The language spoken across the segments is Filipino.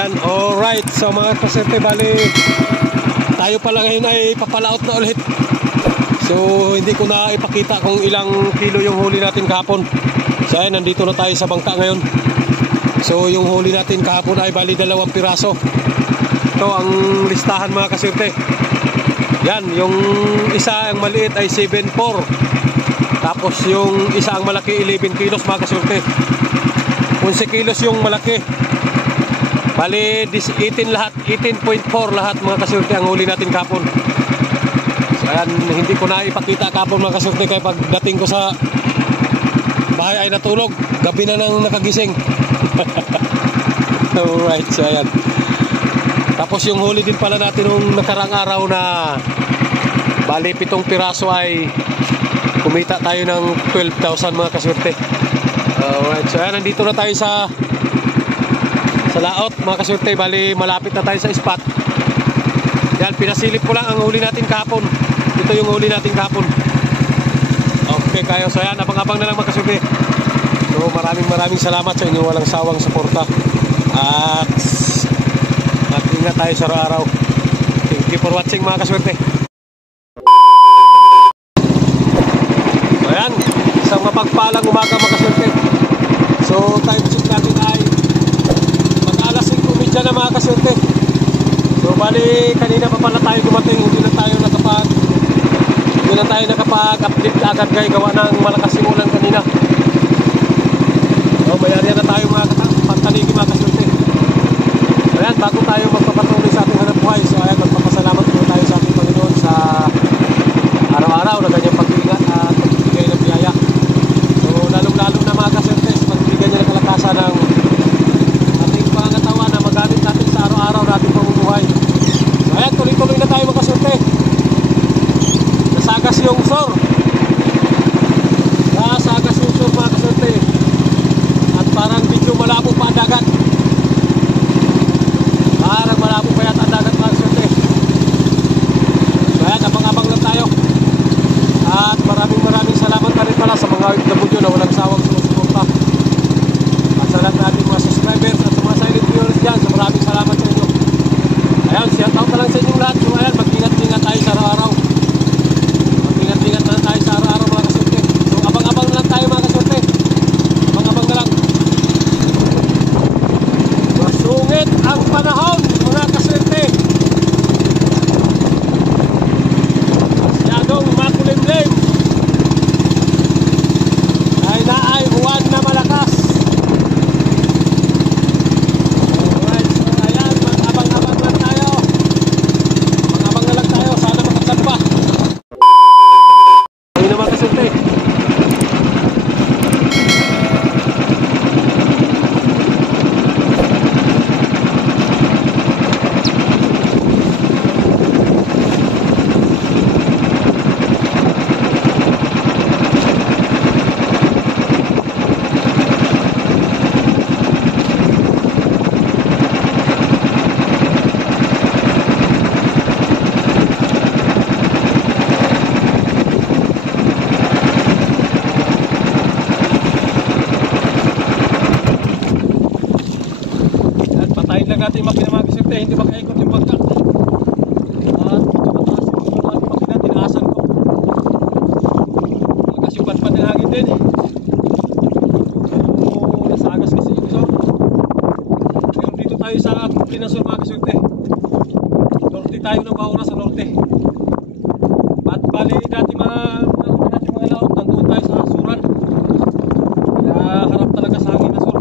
Yan, alright. So mga kaserte, bali tayo pala ngayon ay papalaot na ulit. So hindi ko na ipakita kung ilang kilo yung huli natin kahapon. So ayan, nandito na tayo sa bangka ngayon. So yung huli natin kahapon ay bali 2 piraso. Ito ang listahan mga kaserte. Yan, yung isa ang maliit ay 7.4. Tapos yung isa ang malaki 11 kilos mga kaserte. 11 kilos yung malaki. Bali 18 lahat, 18.4 lahat mga kaserte ang huli natin kahapon. So ayan, hindi ko na ipakita kahapon mga kaserte kaya pagdating ko sa bahay ay natulog. Gabi na nang nakagising. Alright, so ayan. Tapos yung huli din pala natin nung nakarang araw na bali 7 piraso ay kumita tayo ng 12,000 mga kaswerte. Alright, so ayan, nandito na tayo sa laot mga kaswerte. Bali malapit na tayo sa spot. Yan, pinasilip ko lang ang huli natin kahapon. Ito yung huli natin kahapon. Okay kayo, so ayan, abang-abang na lang mga kaswerte. So maraming salamat sa inyo walang sawang suporta. At ingat tayo sa araw-araw. Thank you for watching mga kaswerte. So ayan, isang mapagpalang umaga mga kaswerte. So time check natin ay mag-alas 5:30 na mga kaswerte. So bali kanina pa pala tayo dumating. Hindi na tayo nakapag-update agad kay gawa ng malakas yung ulan kanina. So mayari na tayo mga pantaligi mga kaswerte. So ayan, bago tayo magpapatuloy sa ating hanapbuhay, so ayan, magpapasalamat po tayo sa ating Panginoon sa araw-araw na ganyang pag-iingat at pagbibigay ng biyaya. So lalong-lalo na mga kaswerte, pagbibigay niya ng kalakasan ng ating pangangatawan na magamit natin sa araw-araw nating pamumuhay. So ayan, tuloy-tuloy na tayo mga kaswerte. Nasagas yung sor. Nasagas yung sor mga kaswerte. At parang medyo malabo pa ang dagat. Parang malabo pa yata ang dagat mga kaswerte. So ayan, abang-abang lang tayo. At maraming salamat na rin pala sa mga OFW na walang sawang sumusuporta. At sa lahat natin mga subscribers at sa mga silent viewers dyan, so maraming salamat sa inyo. Ayan, shout out na lang sa inyong lahat. So ayan, mag-ingat-ingat tayo sa araw-araw. Mag-ingat-ingat na tayo sa araw-araw mga kaswerte. So abang-abang na lang tayo mga kaswerte. Abang-abang na lang. Masungit ang panahon mga kaswerte. Masyadong makulimlim. Ay naay uwan na malakas. Alright, so ayan, mag-abang-abang lang tayo. Mag-abang na lang tayo, sana makatsan pa. Ayun na mga kaswerte. Patayin lang natin yung makina mga kaswerte, hindi makaikot yung bangka. At medyo mataas yung makina, tinaasan ko. Malakas yung patpat ng hangin din. So nasagas kasi yung sor. Ngayon dito tayo sa Linasor mga kaswerte. Norte tayo ng Baura sa norte. At bali dati mga laot, nandoon tayo sa Suran. Kaya harap talaga sa hangin na sor.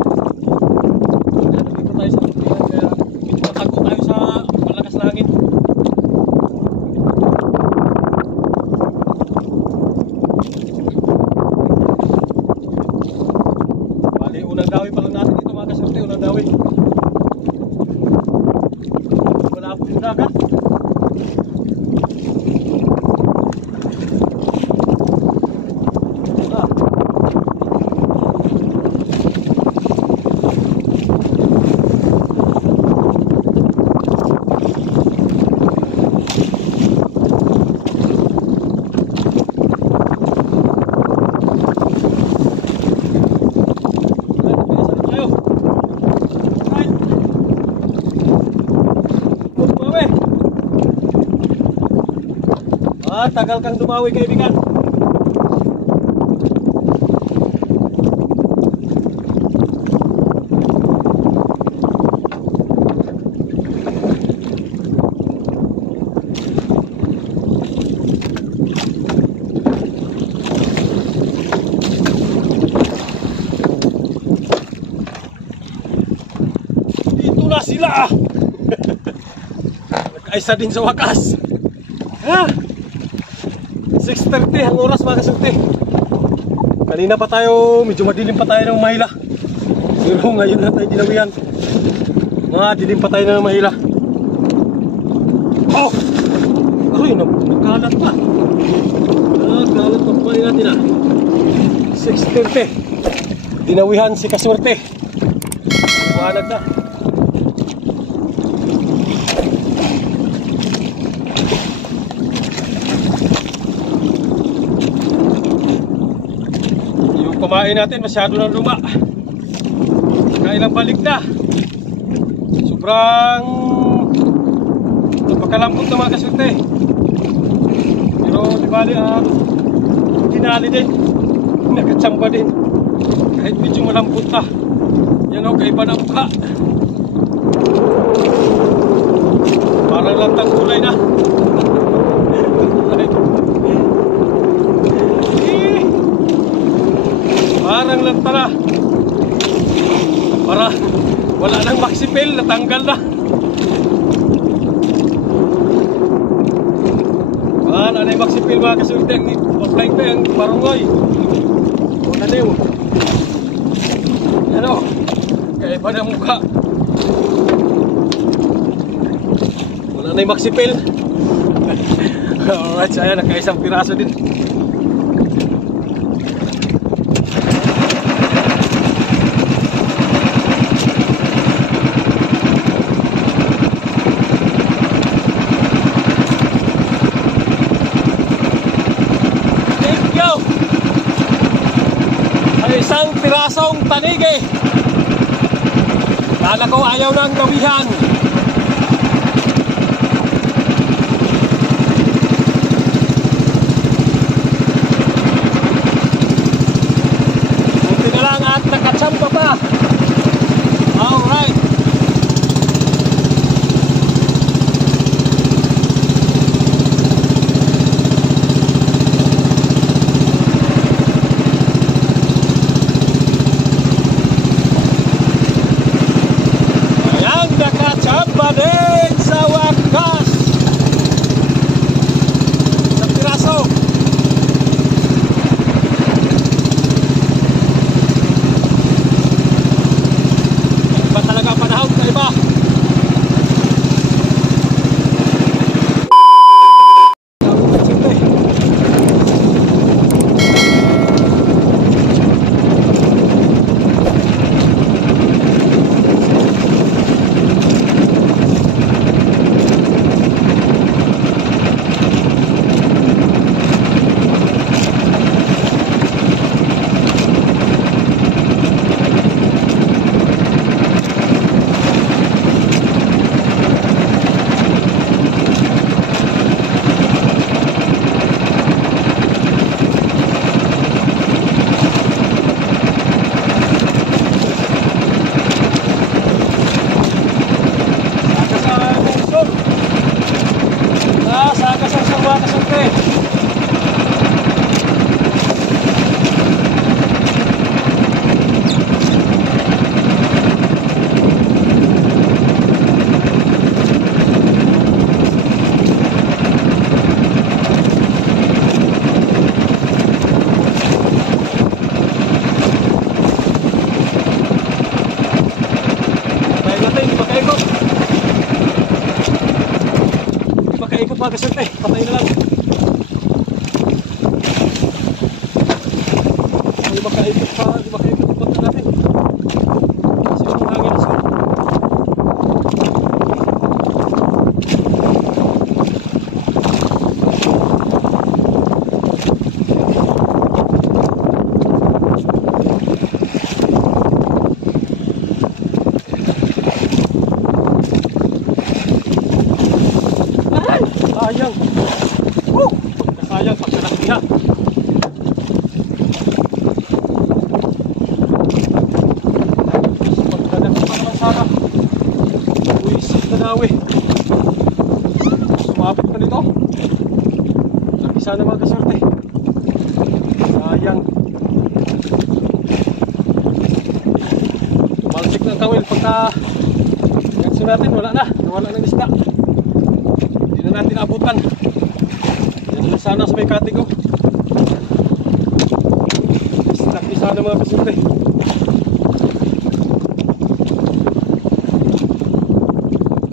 Dito tayo sa Pilipinas, kaya medyo matago tayo sa malakas na hangin. Bali, unang dawi pa lang natin dito mga kaswerte, unang dawi. Wala po yung dagat. Matagal kang dumawi, kaibigan. Na sila. Nagkaisa din sa wakas. Ha? 6:30 ang oras, mga kasulti. Kanina pa tayo, medyo madilim pa tayo ng mahila. Pero ngayon na tayo dinawihan. Dilim pa tayo ng mahila. Oh! Aroy, nagkalat pa. Nagkalat pa pa natin ah. 6:30. Dinawihan si Kaswerte. Buwanag na. Kumain natin masyado ng luma. Kailang balik na. Sobrang napakalampot na, mga kasulti. Pero di bali tinali din. Nagkatsamba din. Kahit medyo malampot na. Yan o, kaiba na mukha. Parang lantang kulay na. Parang lanta na. Para wala nang maxipil, natanggal na. Wala na yung maxipil, mga kasulti. Apply pa yung barungoy. Wala na yun. Ano? Kaiba na mukha. Wala na yung maxipil. Alright, so ayan, nakaisang piraso din. Isang pirasong tanigi. Kala ko ayaw nang gawihan. Buti na lang at nakachamba pa. Alright. Nakachamba din sa wakas. Isang piraso. Iba talaga ang panahon sa iba. Mga kasulti, patay na lang. Hindi makaikot pa, hindi makaikot pa punta natin. Kasi yung hangin sa sayang. sana mga kasorte. Sayang. Malsik ng kawil pagka ganso natin, wala na. Nawala ng isda. Hindi na natin abutan. Yan lang sana sa may katigo. Laki sana mga kasorte.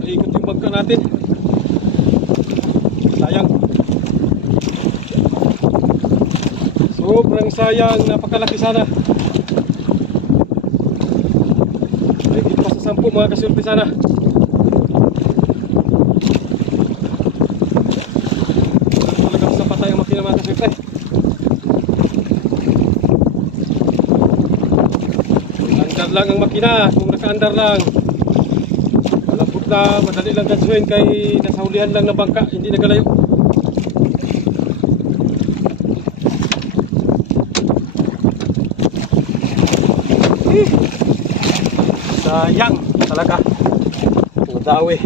Naikot yung bangka natin. Sayang. Sobrang sayang. Napakalaki sana. Naikot pa sa 10 mga kasorte sana. Talagang sa patay ang makina mga kasorte. Andar lang ang makina. Kung naka-andar lang, malambot na, madali lang gansuhin kay nasa hulihan lang ng bangka, hindi nagalayo. Sayang talaga. Madawi.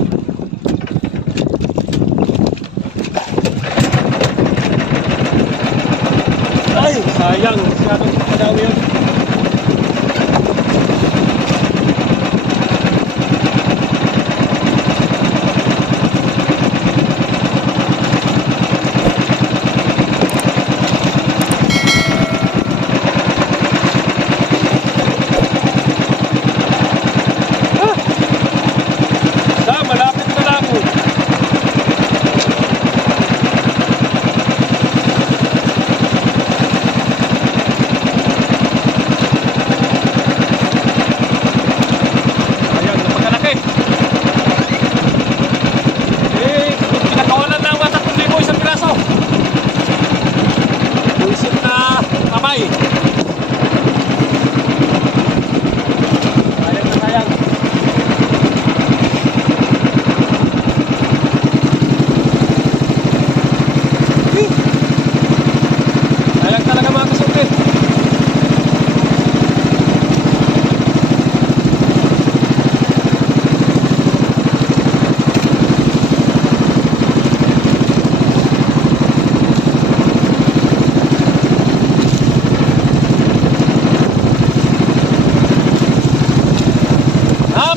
Ay, sayang. Masyadong madawi yun.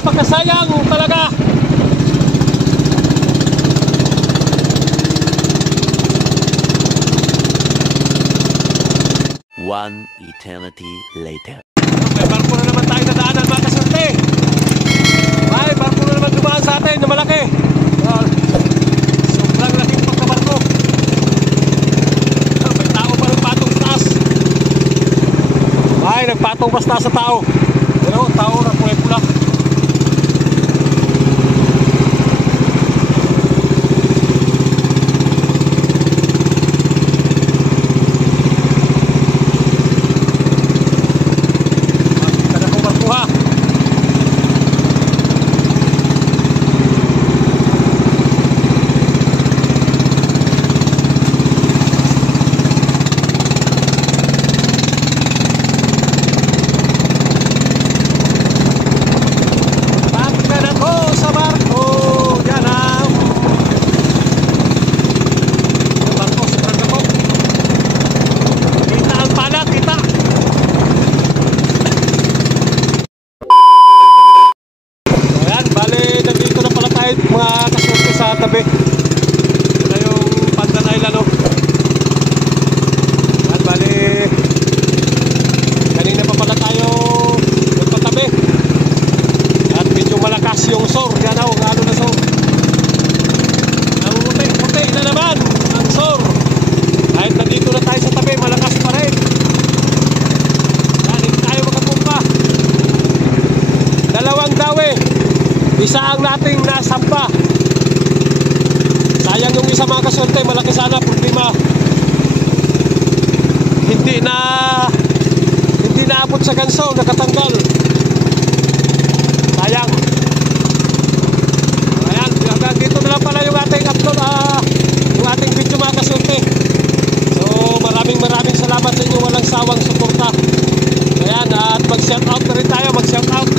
Napakasayang talaga. One eternity later. May barko na naman tayo nadaanan mga kasorte. May barko na naman dumaan sa atin na malaki. Sobrang laking pagkabarko. May tao pa nagpatong sa taas. Ay, nagpatong basta sa tao. Pero tao na kulay pula. Mga kasorte sa tabi. Ito na yung Pandan Island, oh. At bali, kanina pa pala tayo nagpatabi. At medyo malakas yung sor. Yan, oh, ano na sor. Ang puti na naman ang sor. Kahit nandito na tayo sa tabi, malakas pa rin. Yan, hindi tayo makapumpa. Dalawang dawe. Isa ang nating nasamba. Sayang yung isa mga kasorte, malaki sana problema. Hindi na abot sa ganso, nakatanggal. Sayang. Ayan, hanggang dito na lang pala yung ating upload, yung ating video mga kasorte. So maraming salamat sa inyo, walang sawang suporta. Ayan, at mag-shout out na rin tayo, mag-shout out.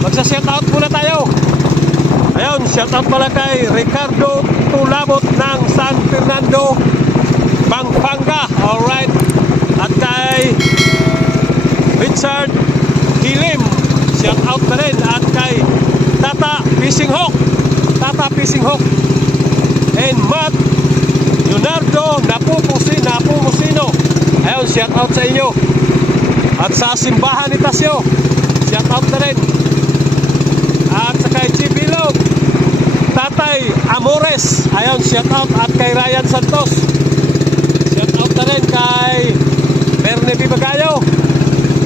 Magsa-shout out muna tayo. Ayun, shout out pala kay Ricardo Tulabot ng San Fernando. Leonardo Bangpanga, alright, at kay Richard Hilim, shout out na rin, at kay Tata Fishing Hook, and Matt Leonardo Napumusino, ayun, shout out sa inyo. At sa simbahan ni Tasyo, shout out na rin. At sa kay Chibilog, Tatay Amores, ayun, shout out. At kay Ryan Santos, shout out na rin. Kay Berne Bibagayo,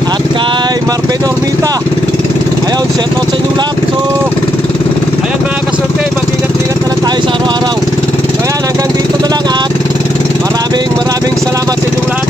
at kay Marvin Ormita, ayun, shout out sa inyo lahat. So ayan mga kaswerte, mag-ingat-ingat na lang tayo sa araw-araw. So ayan, hanggang dito na lang, at maraming salamat sa inyong lahat.